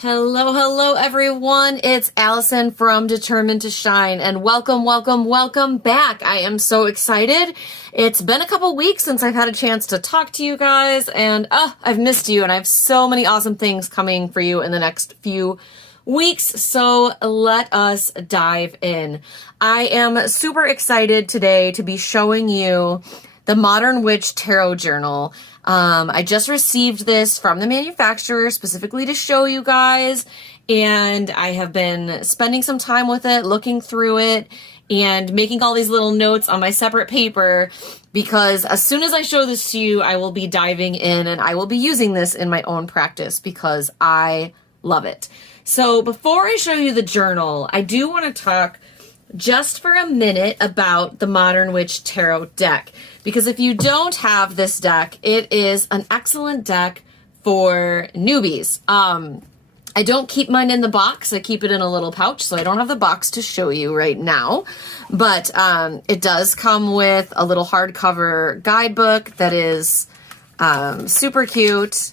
Hello, hello everyone. It's Allison from Determined to Shine and welcome back. I am so excited. It's been a couple weeks since I've had a chance to talk to you guys and I've missed you and I have so many awesome things coming for you in the next few weeks. So let us dive in. I am super excited today to be showing you the Modern Witch Tarot Journal. I just received this from the manufacturer specifically to show you guys, and I have been spending some time with it, looking through it, and making all these little notes on my separate paper, because as soon as I show this to you, I will be diving in and I will be using this in my own practice because I love it. So before I show you the journal, I do want to talk just for a minute about the Modern Witch Tarot deck, because if you don't have this deck, it is an excellent deck for newbies. I don't keep mine in the box. I keep it in a little pouch, so I don't have the box to show you right now, but it does come with a little hardcover guidebook that is super cute.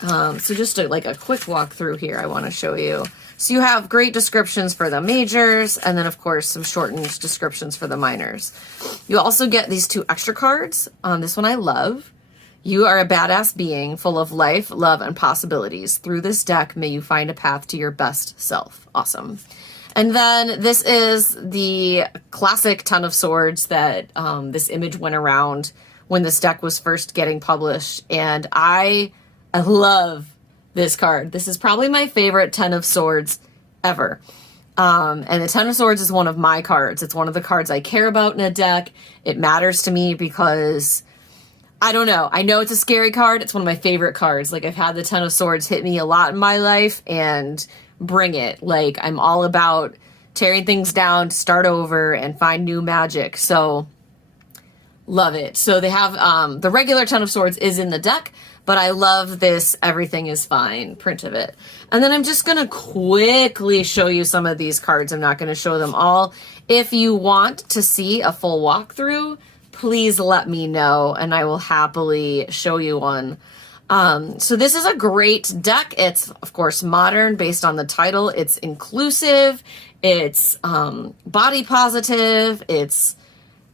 So just like a quick walk through here, I want to show you. So you have great descriptions for the majors, and then of course some shortened descriptions for the minors. You also get these two extra cards. This one I love. You are a badass being full of life, love, and possibilities. Through this deck, may you find a path to your best self. Awesome. And then this is the classic Ten of Swords that this image went around when this deck was first getting published, and I love this card. This is probably my favorite Ten of Swords ever. And the Ten of Swords is one of my cards. It's one of the cards I care about in a deck. It matters to me because, I don't know. I know it's a scary card. It's one of my favorite cards. Like, I've had the Ten of Swords hit me a lot in my life, and bring it. Like, I'm all about tearing things down, start over, and find new magic. So, love it. So they have, the regular Ten of Swords is in the deck, but I love this Everything is Fine print of it. And then I'm just going to quickly show you some of these cards. I'm not going to show them all. If you want to see a full walkthrough, please let me know and I will happily show you one. So this is a great deck. It's, of course, modern based on the title. It's inclusive. It's body positive. It's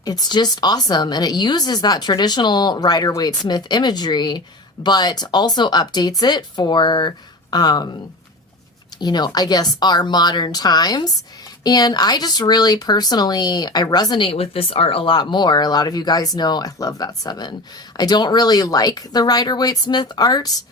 just awesome. And it uses that traditional Rider-Waite-Smith imagery, but also updates it for, you know, I guess our modern times. And I just really personally, I resonate with this art a lot more. A lot of you guys know I love that 7. I don't really like the Rider-Waite-Smith art.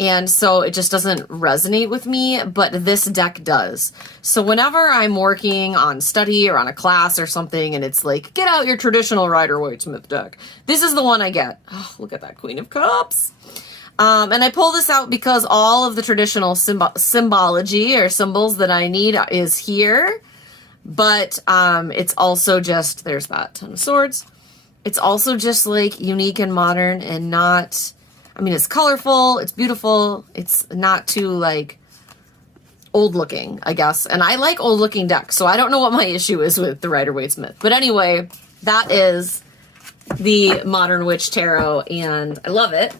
And so it just doesn't resonate with me, but this deck does. So whenever I'm working on study or on a class or something, and it's like, get out your traditional Rider-Waite-Smith deck, this is the one I get. Oh, look at that Queen of Cups. And I pull this out because all of the traditional symbology or symbols that I need is here. But it's also just, there's that Ten of Swords. It's also just like unique and modern and not... I mean, it's colorful, it's beautiful, it's not too, like, old-looking, I guess. And I like old-looking decks, so I don't know what my issue is with the Rider-Waite-Smith. But anyway, that is the Modern Witch Tarot, and I love it.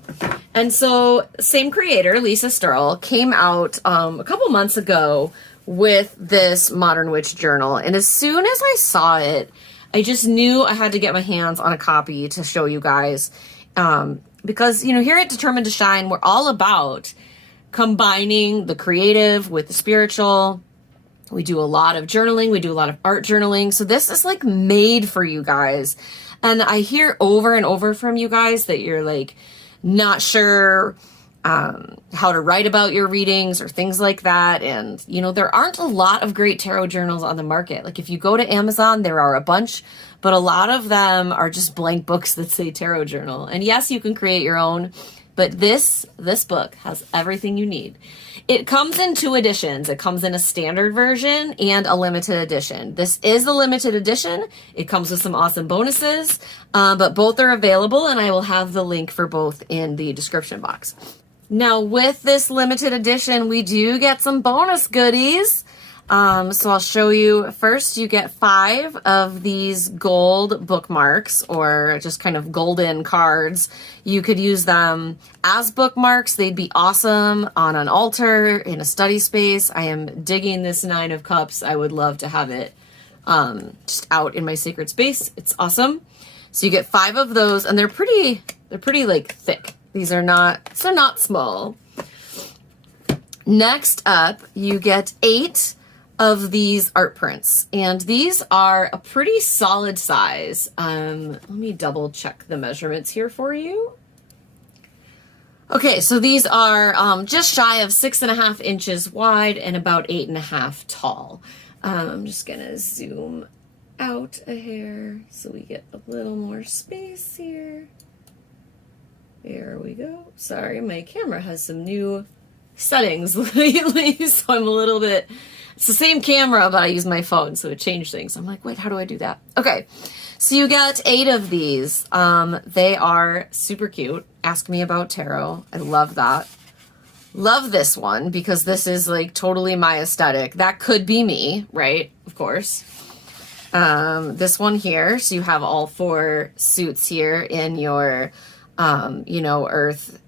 And so, same creator, Lisa Sterl, came out a couple months ago with this Modern Witch Journal. And as soon as I saw it, I just knew I had to get my hands on a copy to show you guys. Because, you know, here at Determined to Shine, we're all about combining the creative with the spiritual. We do a lot of journaling. We do a lot of art journaling. So this is like made for you guys. And I hear over and over from you guys that you're like not sure how to write about your readings or things like that. And, you know, there aren't a lot of great tarot journals on the market. Like if you go to Amazon, there are a bunch, but a lot of them are just blank books that say tarot journal. And yes, you can create your own, but this book has everything you need. It comes in 2 editions. It comes in a standard version and a limited edition. This is the limited edition. It comes with some awesome bonuses, but both are available, and I will have the link for both in the description box. Now, with this limited edition, we do get some bonus goodies. So I'll show you. First, you get 5 of these gold bookmarks, or just kind of golden cards. You could use them as bookmarks. They'd be awesome on an altar, in a study space. I am digging this 9 of Cups. I would love to have it just out in my sacred space. It's awesome. So you get 5 of those, and they're pretty like thick. These are not, so not small. Next up, you get 8 of these art prints, and these are a pretty solid size. Let me double check the measurements here for you. Okay, so these are just shy of 6.5 inches wide and about 8.5 tall. I'm just gonna zoom out a hair so we get a little more space here. There we go. Sorry, my camera has some new settings lately, so I'm a little bit, it's the same camera, but I use my phone, so it changed things. I'm like, wait, how do I do that? Okay, so you get 8 of these. They are super cute. Ask me about tarot. I love that. Love this one because this is like totally my aesthetic. That could be me, right? Of course. This one here, so you have all 4 suits here in your, you know, earth,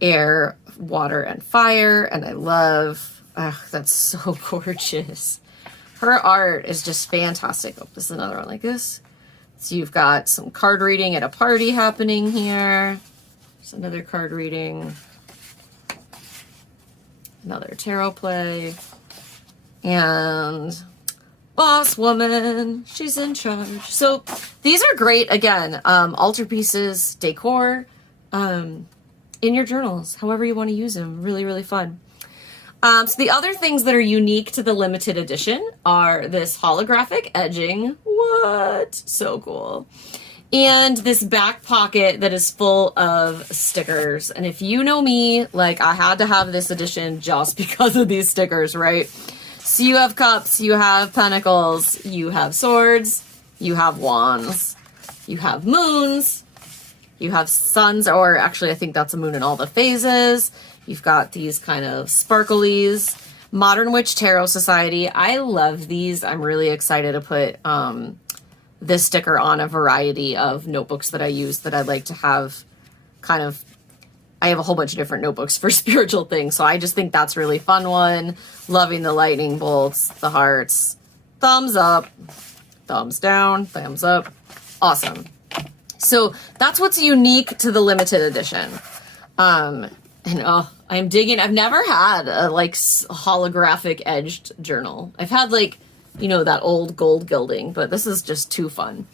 air, water, and fire. And I love, that's so gorgeous. Her art is just fantastic. Oh, this is another one like this. So you've got some card reading at a party happening here. There's another card reading. Another tarot play. And boss woman, she's in charge. So these are great, again, altarpieces, decor, in your journals, however you want to use them. Really, really fun. So the other things that are unique to the limited edition are this holographic edging. What? So cool. And this back pocket that is full of stickers. And if you know me, like, I had to have this edition just because of these stickers, right? So you have cups, you have pentacles, you have swords, you have wands, you have moons, you have suns, or actually I think that's a moon in all the phases. You've got these kind of sparklies. Modern Witch Tarot Society. I love these. I'm really excited to put this sticker on a variety of notebooks that I use that I'd like to have kind of, I have a whole bunch of different notebooks for spiritual things. So I just think that's a really fun one. Loving the lightning bolts, the hearts, thumbs up, thumbs down, thumbs up. Awesome. So that's what's unique to the limited edition. And oh, I'm digging. I've never had a like holographic edged journal. I've had like, you know, that old gold gilding, but this is just too fun.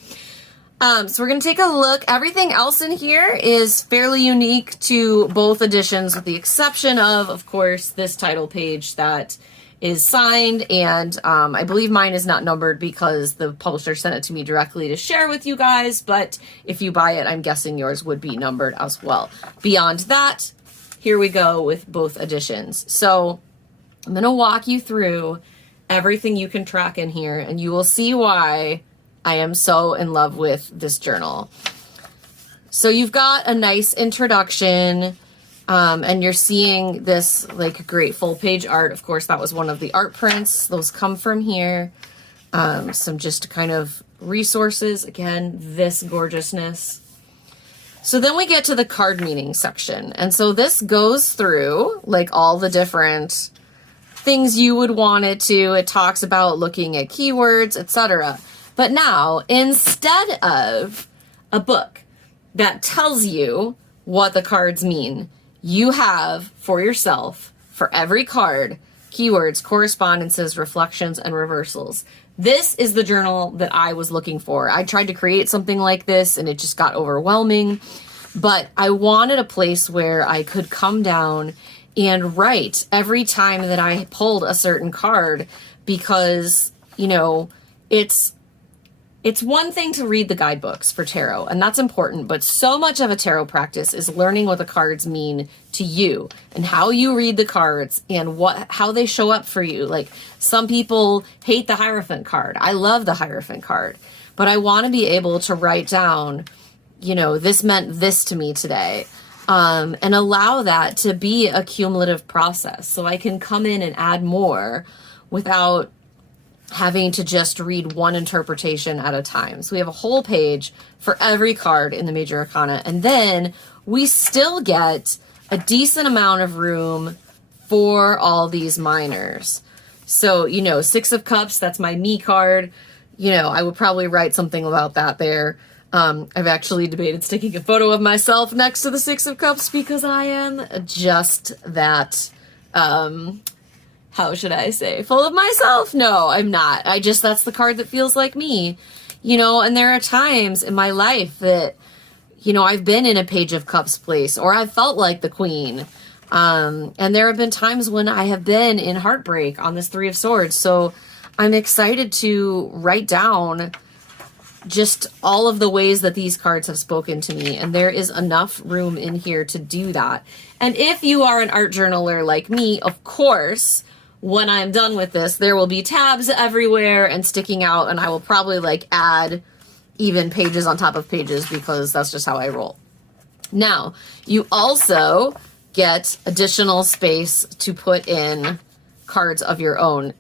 So we're going to take a look. Everything else in here is fairly unique to both editions, with the exception of course, this title page that is signed. And I believe mine is not numbered because the publisher sent it to me directly to share with you guys. But if you buy it, I'm guessing yours would be numbered as well. Beyond that, here we go with both editions. So I'm going to walk you through everything you can track in here, and you will see why I am so in love with this journal. So you've got a nice introduction, and you're seeing this like great full page art. Of course, that was one of the art prints. Those come from here. Some just kind of resources. Again, this gorgeousness. So then we get to the card meaning section. And so this goes through like all the different things you would want it to. It talks about looking at keywords, etc. But now, instead of a book that tells you what the cards mean, you have for yourself, for every card, keywords, correspondences, reflections, and reversals. This is the journal that I was looking for. I tried to create something like this and it just got overwhelming, but I wanted a place where I could come down and write every time that I pulled a certain card, because, you know, it's one thing to read the guidebooks for tarot, and that's important, but so much of a tarot practice is learning what the cards mean to you and how you read the cards and how they show up for you. Like, some people hate the Hierophant card. I love the Hierophant card, but I want to be able to write down, you know, this meant this to me today, and allow that to be a cumulative process so I can come in and add more without having to just read one interpretation at a time. So we have a whole page for every card in the Major Arcana, and then we still get a decent amount of room for all these minors. So, you know, Six of Cups, that's my me card. You know, I would probably write something about that there. I've actually debated sticking a photo of myself next to the Six of Cups because I am just that, how should I say, full of myself? No, I'm not. That's the card that feels like me, you know, and there are times in my life that, you know, I've been in a Page of Cups place, or I've felt like the Queen. And there have been times when I have been in heartbreak on this Three of Swords. So I'm excited to write down just all of the ways that these cards have spoken to me. And there is enough room in here to do that. And if you are an art journaler like me, of course, when I'm done with this, there will be tabs everywhere and sticking out. And I will probably like add even pages on top of pages because that's just how I roll. Now, you also get additional space to put in cards of your own.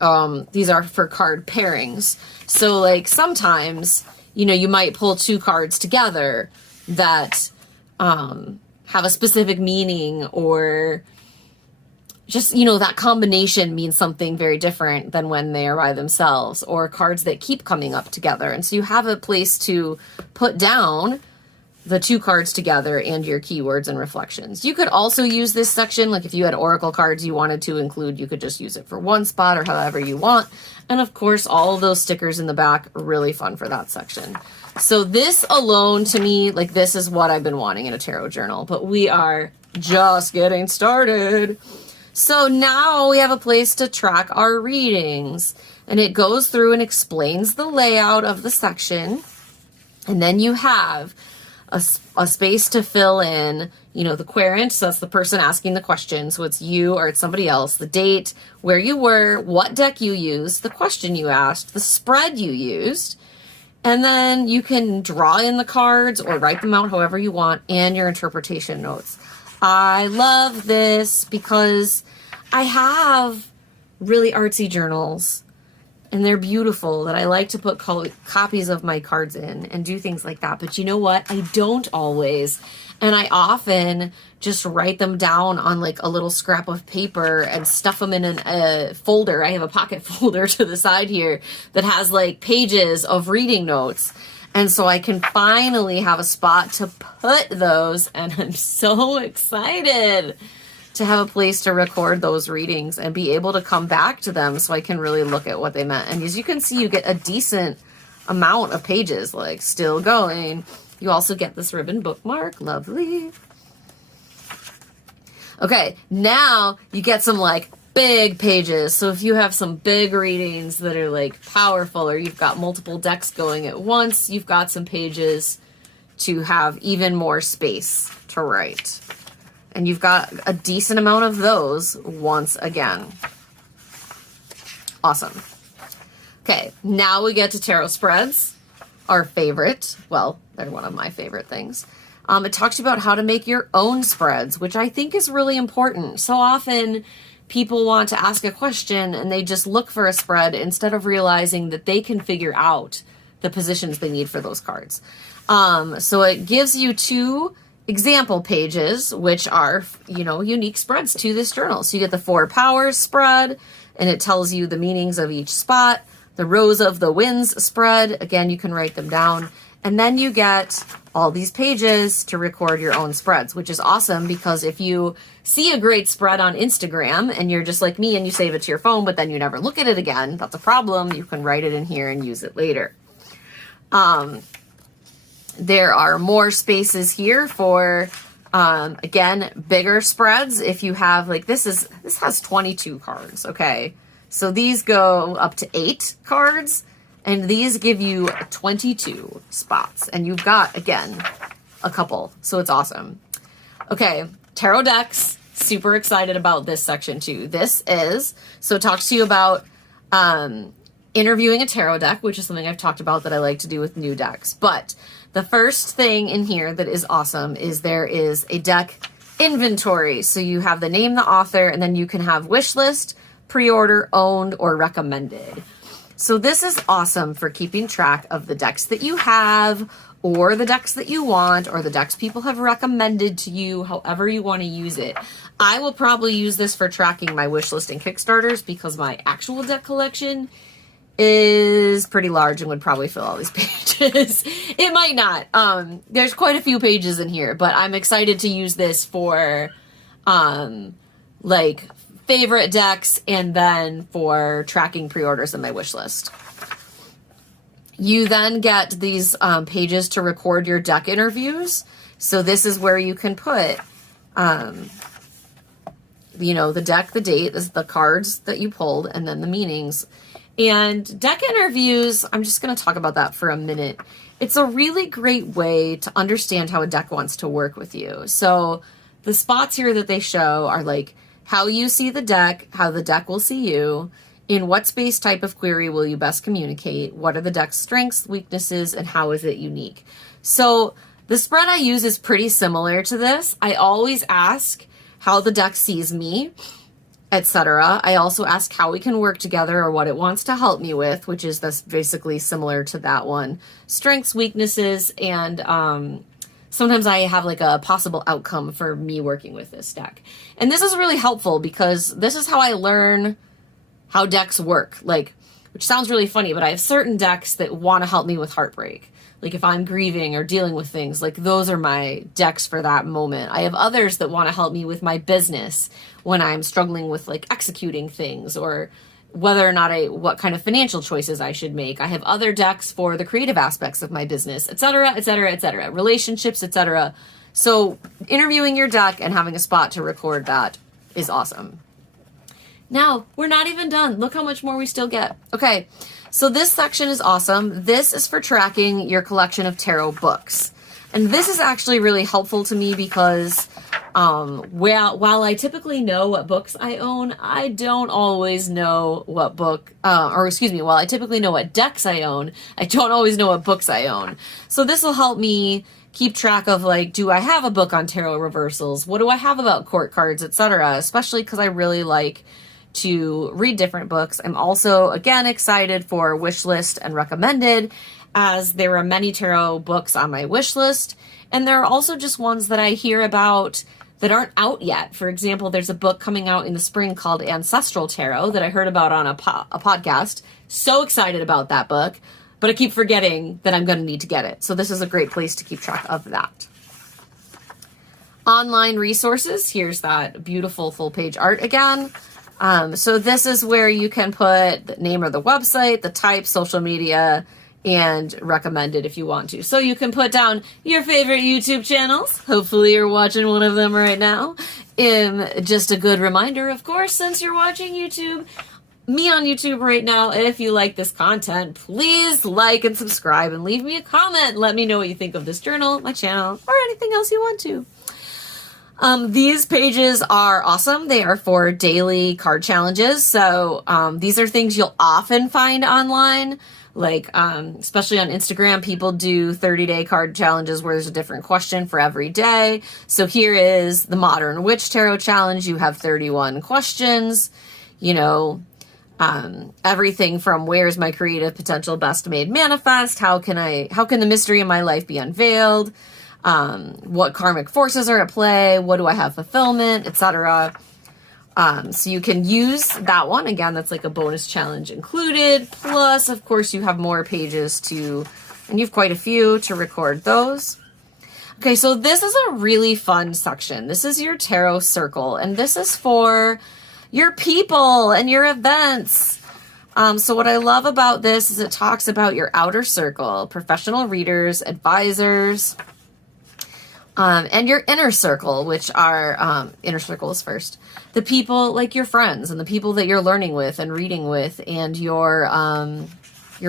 These are for card pairings. So like sometimes, you know, you might pull two cards together that have a specific meaning, or just, you know, that combination means something very different than when they are by themselves, or cards that keep coming up together. And so you have a place to put down the two cards together and your keywords and reflections. You could also use this section, like if you had oracle cards you wanted to include, you could just use it for one spot or however you want. And of course, all of those stickers in the back are really fun for that section. So this alone, to me, like this is what I've been wanting in a tarot journal, but we are just getting started. So now we have a place to track our readings, and it goes through and explains the layout of the section. And then you have a space to fill in, you know, the querent, so that's the person asking the question, so it's you or it's somebody else, the date, where you were, what deck you used, the question you asked, the spread you used, and then you can draw in the cards or write them out however you want, and your interpretation notes. I love this because I have really artsy journals, and they're beautiful, that I like to put copies of my cards in and do things like that. But you know what? I don't always. And I often just write them down on like a little scrap of paper and stuff them in a folder. I have a pocket folder to the side here that has like pages of reading notes. And so I can finally have a spot to put those. And I'm so excited to have a place to record those readings and be able to come back to them so I can really look at what they meant. And as you can see, you get a decent amount of pages, like still going. You also get this ribbon bookmark, lovely. Okay, now you get some like big pages. So if you have some big readings that are like powerful, or you've got multiple decks going at once, you've got some pages to have even more space to write. And you've got a decent amount of those once again. Awesome. Okay, now we get to tarot spreads, our favorite. Well, they're one of my favorite things. It talks about how to make your own spreads, which I think is really important. So often people want to ask a question and they just look for a spread instead of realizing that they can figure out the positions they need for those cards. So it gives you two example pages, which are, you know, unique spreads to this journal. So you get the 4 Powers spread, and it tells you the meanings of each spot. The Rose of the Winds spread, again, you can write them down. And then you get all these pages to record your own spreads, which is awesome because if you see a great spread on Instagram and you're just like me and you save it to your phone, but then you never look at it again, that's a problem. You can write it in here and use it later. There are more spaces here for, again, bigger spreads. If you have, like, this has 22 cards, okay? So these go up to 8 cards, and these give you 22 spots. And you've got, again, a couple, so it's awesome. Okay, tarot decks, super excited about this section too. So it talks to you about interviewing a tarot deck, which is something I've talked about that I like to do with new decks. But the first thing in here that is awesome is there is a deck inventory. So you have the name, the author, and then you can have wish list, pre-order, owned, or recommended. So this is awesome for keeping track of the decks that you have, or the decks that you want, or the decks people have recommended to you, however you want to use it. I will probably use this for tracking my wish list and Kickstarters because my actual deck collection is pretty large and would probably fill all these pages. It might not. There's quite a few pages in here, but I'm excited to use this for like favorite decks and then for tracking pre-orders in my wish list. You then get these pages to record your deck interviews. So this is where you can put, you know, the deck, the date, the cards that you pulled, and then the meanings. And deck interviews, I'm just going to talk about that for a minute. It's a really great way to understand how a deck wants to work with you. So the spots here that they show are like how you see the deck, how the deck will see you, in what space type of query will you best communicate, what are the deck's strengths, weaknesses, and how is it unique. So the spread I use is pretty similar to this. I always ask how the deck sees me, etc. I also ask how we can work together or what it wants to help me with, which is this basically similar to that one. Strengths, weaknesses, and sometimes I have like a possible outcome for me working with this deck. And this is really helpful because this is how I learn how decks work. Like, which sounds really funny, but I have certain decks that want to help me with heartbreak. Like if I'm grieving or dealing with things, like those are my decks for that moment. I have others that want to help me with my business when I'm struggling with like executing things or whether or not what kind of financial choices I should make. I have other decks for the creative aspects of my business, etc., etc., etc., relationships, etc. So interviewing your deck and having a spot to record that is awesome. Now, we're not even done. Look how much more we still get. Okay, so this section is awesome. This is for tracking your collection of tarot books. And this is actually really helpful to me because while I typically know what books I own, I don't always know what book, while I typically know what decks I own, I don't always know what books I own. So this will help me keep track of like, do I have a book on tarot reversals? What do I have about court cards, etc.? Especially because I really like to read different books. I'm also, again, excited for wish list and recommended, as there are many tarot books on my wish list. And there are also just ones that I hear about that aren't out yet. For example, there's a book coming out in the spring called Ancestral Tarot that I heard about on a podcast. So excited about that book, but I keep forgetting that I'm going to need to get it. So this is a great place to keep track of that. Online resources. Here's that beautiful full page art again. So this is where you can put the name of the website, the type, social media, and recommended if you want to. So you can put down your favorite YouTube channels. Hopefully you're watching one of them right now. Just a good reminder, of course, since you're watching me on YouTube right now, if you like this content, please like and subscribe and leave me a comment. Let me know what you think of this journal, my channel, or anything else you want to. These pages are awesome. They are for daily card challenges. So these are things you'll often find online. Like, especially on Instagram, people do 30-day card challenges where there's a different question for every day. So here is the Modern Witch Tarot Challenge. You have 31 questions, you know, everything from where's my creative potential best made manifest? How can the mystery in my life be unveiled? What karmic forces are at play? What do I have fulfillment, etc. So you can use that one. Again, that's like a bonus challenge included. Plus, of course, you have more pages and you have quite a few to record those. Okay, so this is a really fun section. This is your tarot circle, and this is for your people and your events. So what I love about this is it talks about your outer circle, professional readers, advisors, and your inner circle, which are, inner circle is first, the people like your friends and the people that you're learning with and reading with and your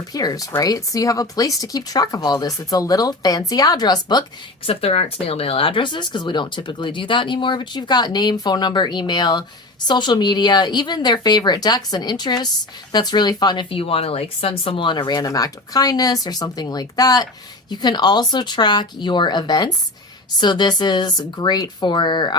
peers, right? So you have a place to keep track of all this. It's a little fancy address book, except there aren't snail mail addresses because we don't typically do that anymore, but you've got name, phone number, email, social media, even their favorite decks and interests. That's really fun if you want to like send someone a random act of kindness or something like that. You can also track your events. So this is great for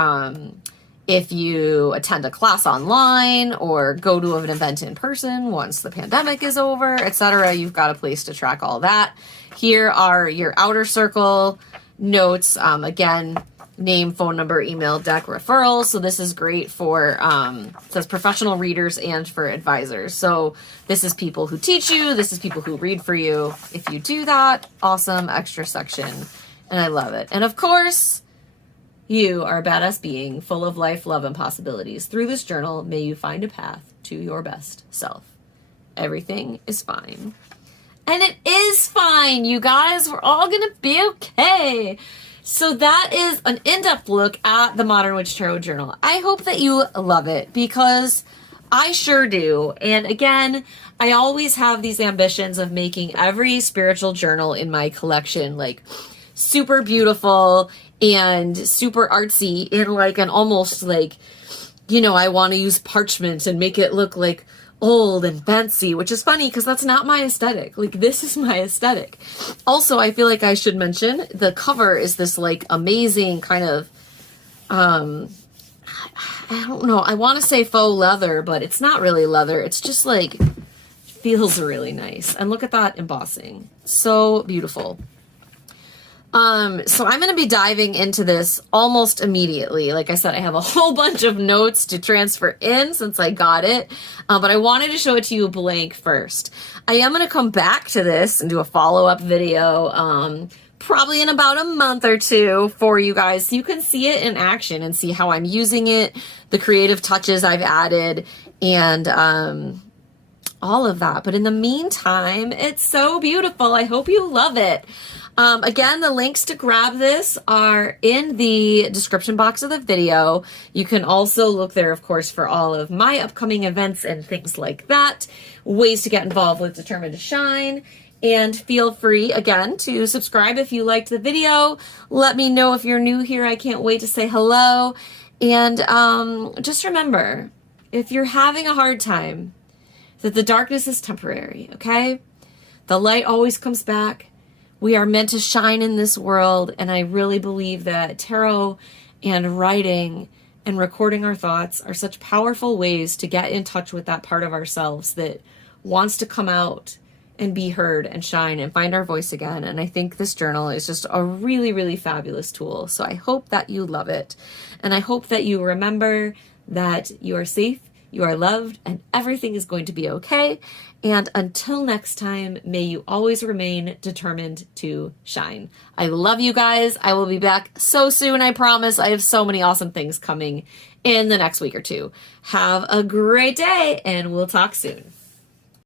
if you attend a class online or go to an event in person once the pandemic is over, etc., you've got a place to track all that. Here are your outer circle notes. Again, name, phone number, email, deck, referrals. So this is great for, it says professional readers and for advisors. So this is people who teach you. This is people who read for you. If you do that, awesome extra section. And I love it. And of course, you are a badass being full of life, love, and possibilities. Through this journal, may you find a path to your best self. Everything is fine. And it is fine, you guys. We're all going to be okay. So that is an in-depth look at the Modern Witch Tarot Journal. I hope that you love it because I sure do. And again, I always have these ambitions of making every spiritual journal in my collection like super beautiful and super artsy in like an almost like, you know, I want to use parchment and make it look like old and fancy, which is funny because that's not my aesthetic. Like, this is my aesthetic. Also, I feel like I should mention the cover is this like amazing kind of I don't know, I want to say faux leather, but it's not really leather. It's just like feels really nice. And look at that embossing. So beautiful. So I'm going to be diving into this almost immediately. Like I said, I have a whole bunch of notes to transfer in since I got it, but I wanted to show it to you blank first. I am going to come back to this and do a follow-up video, probably in about a month or two for you guys, so you can see it in action and see how I'm using it, the creative touches I've added, and all of that. But in the meantime, it's so beautiful. I hope you love it. Again, the links to grab this are in the description box of the video. You can also look there, of course, for all of my upcoming events and things like that, ways to get involved with Determined to Shine, and feel free, again, to subscribe if you liked the video. Let me know if you're new here. I can't wait to say hello. And just remember, if you're having a hard time, that the darkness is temporary, okay? The light always comes back. We are meant to shine in this world, and I really believe that tarot and writing and recording our thoughts are such powerful ways to get in touch with that part of ourselves that wants to come out and be heard and shine and find our voice again. And I think this journal is just a really, really fabulous tool. So I hope that you love it. And I hope that you remember that you are safe, you are loved, and everything is going to be okay. And until next time, may you always remain determined to shine. I love you guys. I will be back so soon, I promise. I have so many awesome things coming in the next week or two. Have a great day, and we'll talk soon.